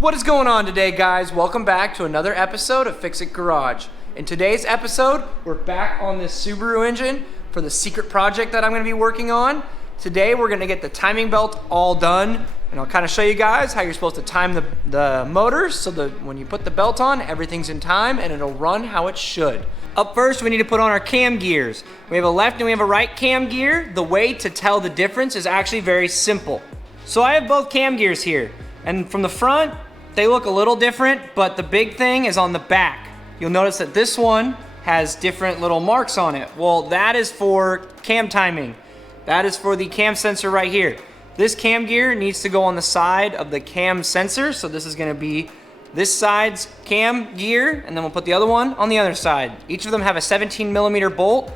What is going on today, guys? Welcome back to another episode of Fix It Garage. In today's episode, we're back on this Subaru engine for the secret project that I'm going to be working on. Today, we're going to get the timing belt all done, and I'll kind of show you guys how you're supposed to time the motors so that when you put the belt on, everything's in time and it'll run how it should. Up first, we need to put on our cam gears. We have a left and we have a right cam gear. The way to tell the difference is actually very simple. So I have both cam gears here, and from the front, they look a little different, but the big thing is on the back. You'll notice that this one has different little marks on it. Well, that is for cam timing. That is for the cam sensor right here. This cam gear needs to go on the side of the cam sensor, so this is gonna be this side's cam gear, and then we'll put the other one on the other side. Each of them have a 17mm bolt.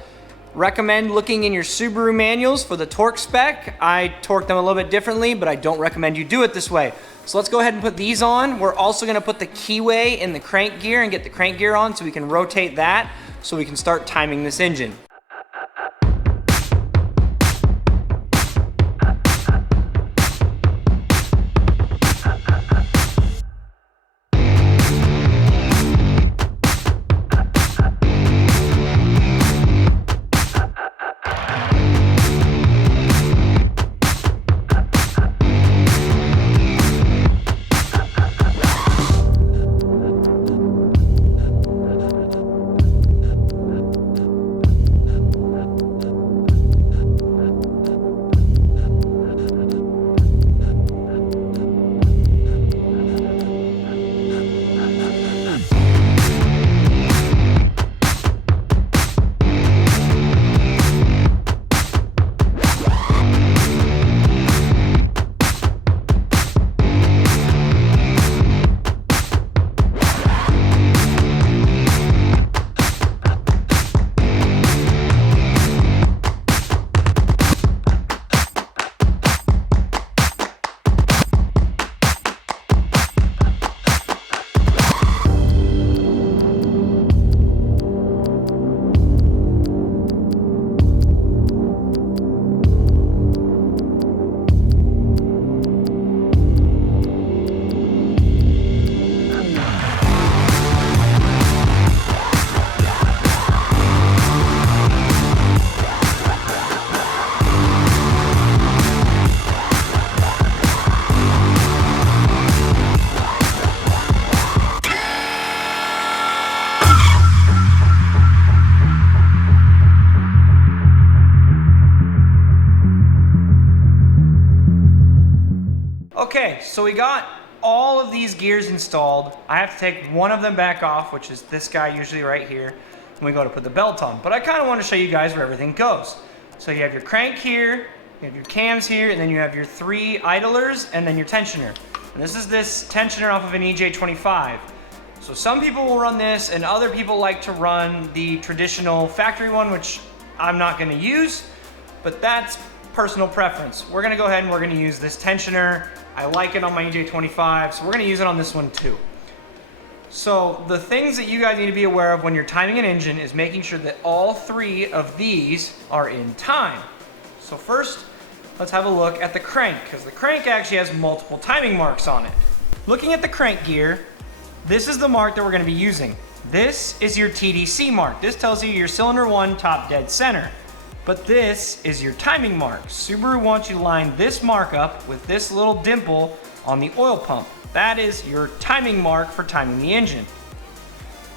Recommend looking in your Subaru manuals for the torque spec. I torque them a little bit differently, but I don't recommend you do it this way. So let's go ahead and put these on. We're also gonna put the keyway in the crank gear and get the crank gear on so we can rotate that so we can start timing this engine. Okay, so we got all of these gears installed. I have to take one of them back off, which is this guy usually right here, when we go to put the belt on. But I kind of want to show you guys where everything goes. So you have your crank here, you have your cams here, and then you have your 3 idlers, and then your tensioner. And this is this tensioner off of an EJ25. So some people will run this, and other people like to run the traditional factory one, which I'm not going to use, but that's personal preference. We're going to go ahead and we're going to use this tensioner. I like it on my EJ25, so we're going to use it on this one too. So the things that you guys need to be aware of when you're timing an engine is making sure that all 3 of these are in time. So first, let's have a look at the crank, because the crank actually has multiple timing marks on it. Looking at the crank gear, this is the mark that we're going to be using. This is your TDC mark. This tells you your cylinder 1 top dead center. But this is your timing mark. Subaru wants you to line this mark up with this little dimple on the oil pump. That is your timing mark for timing the engine.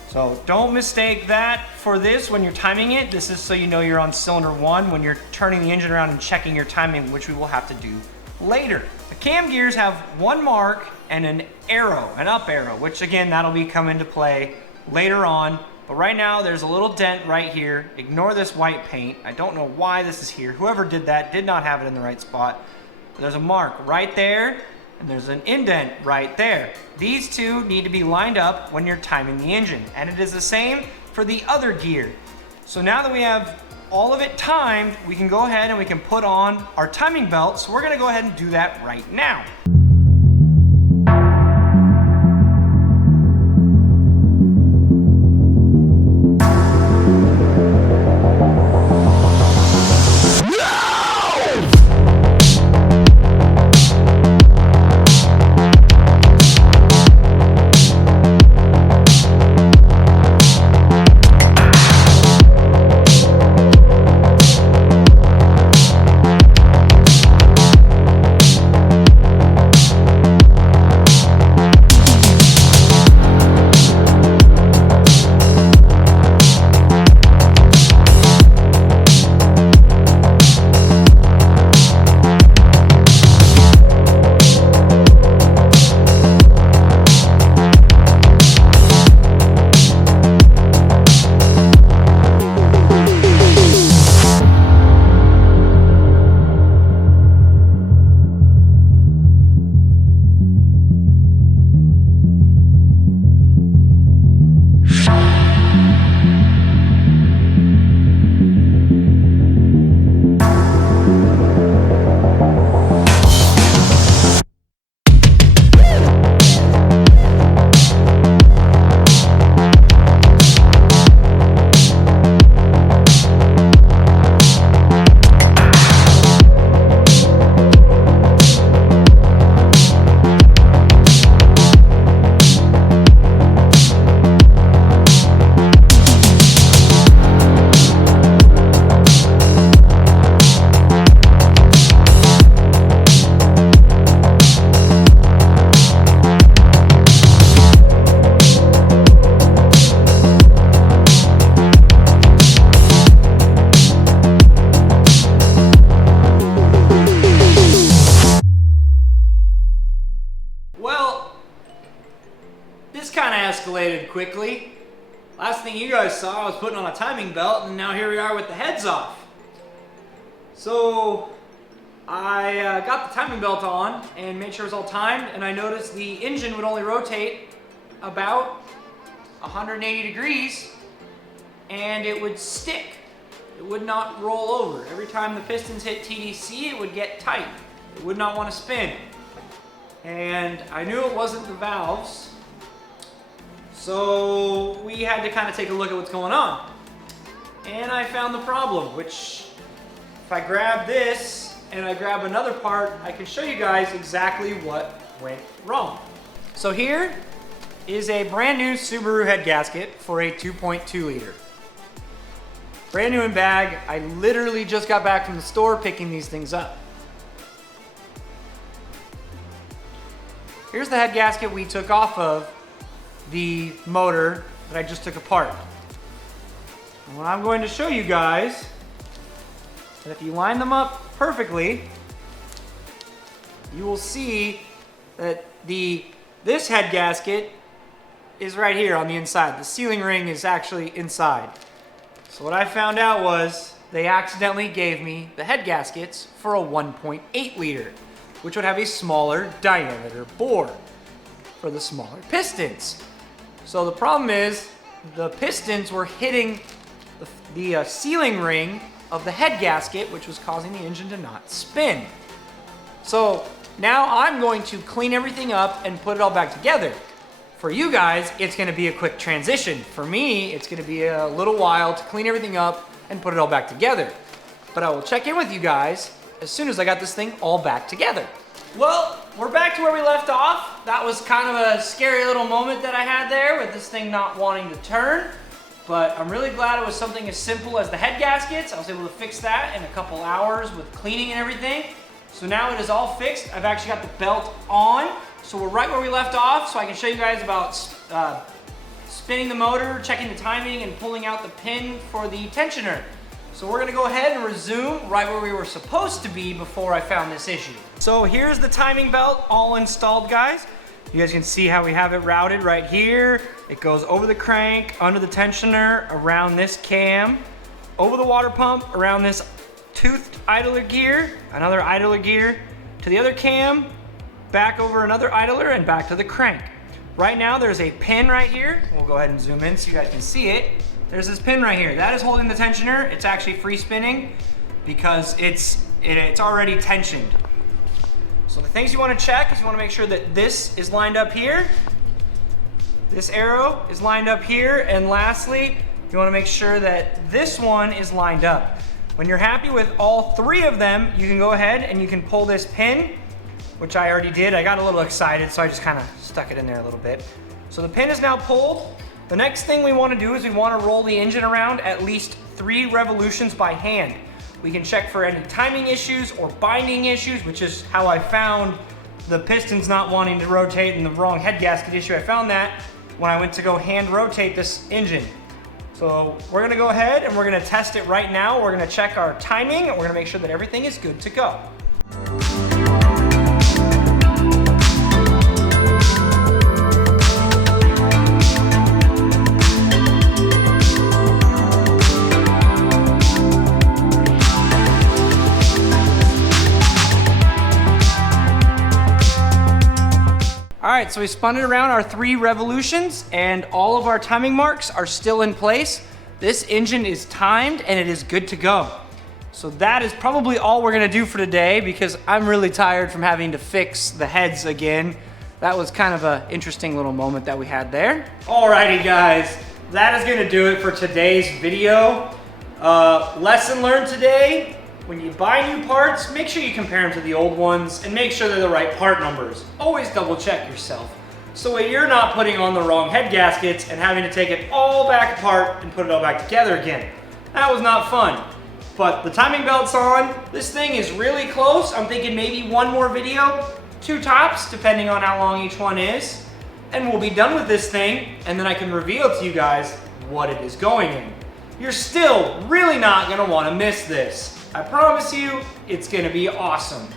So don't mistake that for this when you're timing it. This is so you know you're on cylinder 1 when you're turning the engine around and checking your timing, which we will have to do later. The cam gears have one mark and an arrow, an up arrow, which again, that'll be come into play later on. But right now, there's a little dent right here. Ignore this white paint. I don't know why this is here. Whoever did that did not have it in the right spot. There's a mark right there, and there's an indent right there. These two need to be lined up when you're timing the engine, and it is the same for the other gear. So now that we have all of it timed, we can go ahead and we can put on our timing belt. So we're gonna go ahead and do that right now. kind of escalated quickly. Last thing you guys saw, I was putting on a timing belt, and now here we are with the heads off. So I got the timing belt on and made sure it was all timed, and I noticed the engine would only rotate about 180 degrees, and it would stick. It would not roll over. Every time the pistons hit TDC, it would get tight. It would not want to spin. And I knew it wasn't the valves, so we had to kind of take a look at what's going on. And I found the problem, which if I grab this and I grab another part, I can show you guys exactly what went wrong. So here is a brand new Subaru head gasket for a 2.2 liter. Brand new in bag. I literally just got back from the store picking these things up. Here's the head gasket we took off of the motor that I just took apart. And what I'm going to show you guys, that if you line them up perfectly, you will see that this head gasket is right here on the inside. The sealing ring is actually inside. So what I found out was they accidentally gave me the head gaskets for a 1.8 liter, which would have a smaller diameter bore for the smaller pistons. So the problem is the pistons were hitting the sealing ring of the head gasket, which was causing the engine to not spin. So now I'm going to clean everything up and put it all back together. For you guys, it's gonna be a quick transition. For me, it's gonna be a little while to clean everything up and put it all back together. But I will check in with you guys as soon as I got this thing all back together. Well, we're back to where we left off. That was kind of a scary little moment that I had there with this thing not wanting to turn. But I'm really glad it was something as simple as the head gaskets. I was able to fix that in a couple hours with cleaning and everything. So now it is all fixed. I've actually got the belt on. So we're right where we left off, so I can show you guys about spinning the motor, checking the timing, and pulling out the pin for the tensioner. So we're gonna go ahead and resume right where we were supposed to be before I found this issue. So here's the timing belt all installed, guys. You guys can see how we have it routed right here. It goes over the crank, under the tensioner, around this cam, over the water pump, around this toothed idler gear, another idler gear, to the other cam, back over another idler, and back to the crank. Right now there's a pin right here. We'll go ahead and zoom in so you guys can see it. There's this pin right here. That is holding the tensioner. It's actually free spinning because it's already tensioned. So the things you want to check is you want to make sure that this is lined up here. This arrow is lined up here. And lastly, you want to make sure that this one is lined up. When you're happy with all three of them, you can go ahead and you can pull this pin, which I already did. I got a little excited, so I just kind of stuck it in there a little bit. So the pin is now pulled. The next thing we want to do is we want to roll the engine around at least 3 revolutions by hand. We can check for any timing issues or binding issues, which is how I found the pistons not wanting to rotate and the wrong head gasket issue. I found that when I went to go hand rotate this engine. So we're gonna go ahead and we're gonna test it right now. We're gonna check our timing and we're gonna make sure that everything is good to go. All right, so we spun it around our 3 revolutions and all of our timing marks are still in place. This engine is timed and it is good to go. So that is probably all we're gonna do for today because I'm really tired from having to fix the heads again. That was kind of an interesting little moment that we had there. Alrighty guys, that is gonna do it for today's video. Lesson learned today. When you buy new parts, make sure you compare them to the old ones and make sure they're the right part numbers. Always double check yourself. So that you're not putting on the wrong head gaskets and having to take it all back apart and put it all back together again. That was not fun. But the timing belt's on. This thing is really close. I'm thinking maybe 1 more video, 2 tops, depending on how long each one is. And we'll be done with this thing, and then I can reveal to you guys what it is going in. You're still really not gonna wanna miss this. I promise you, it's gonna be awesome.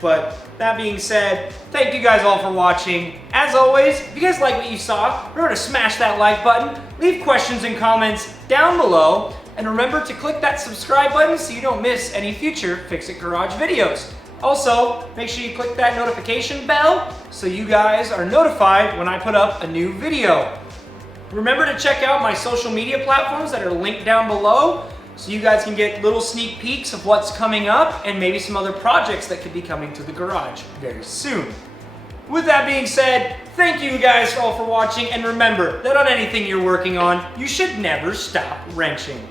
But that being said, thank you guys all for watching. As always, if you guys like what you saw, remember to smash that like button, leave questions and comments down below, and remember to click that subscribe button so you don't miss any future Fix-It Garage videos. Also, make sure you click that notification bell so you guys are notified when I put up a new video. Remember to check out my social media platforms that are linked down below so you guys can get little sneak peeks of what's coming up and maybe some other projects that could be coming to the garage very soon. With that being said, thank you guys all for watching, and remember that on anything you're working on, you should never stop wrenching.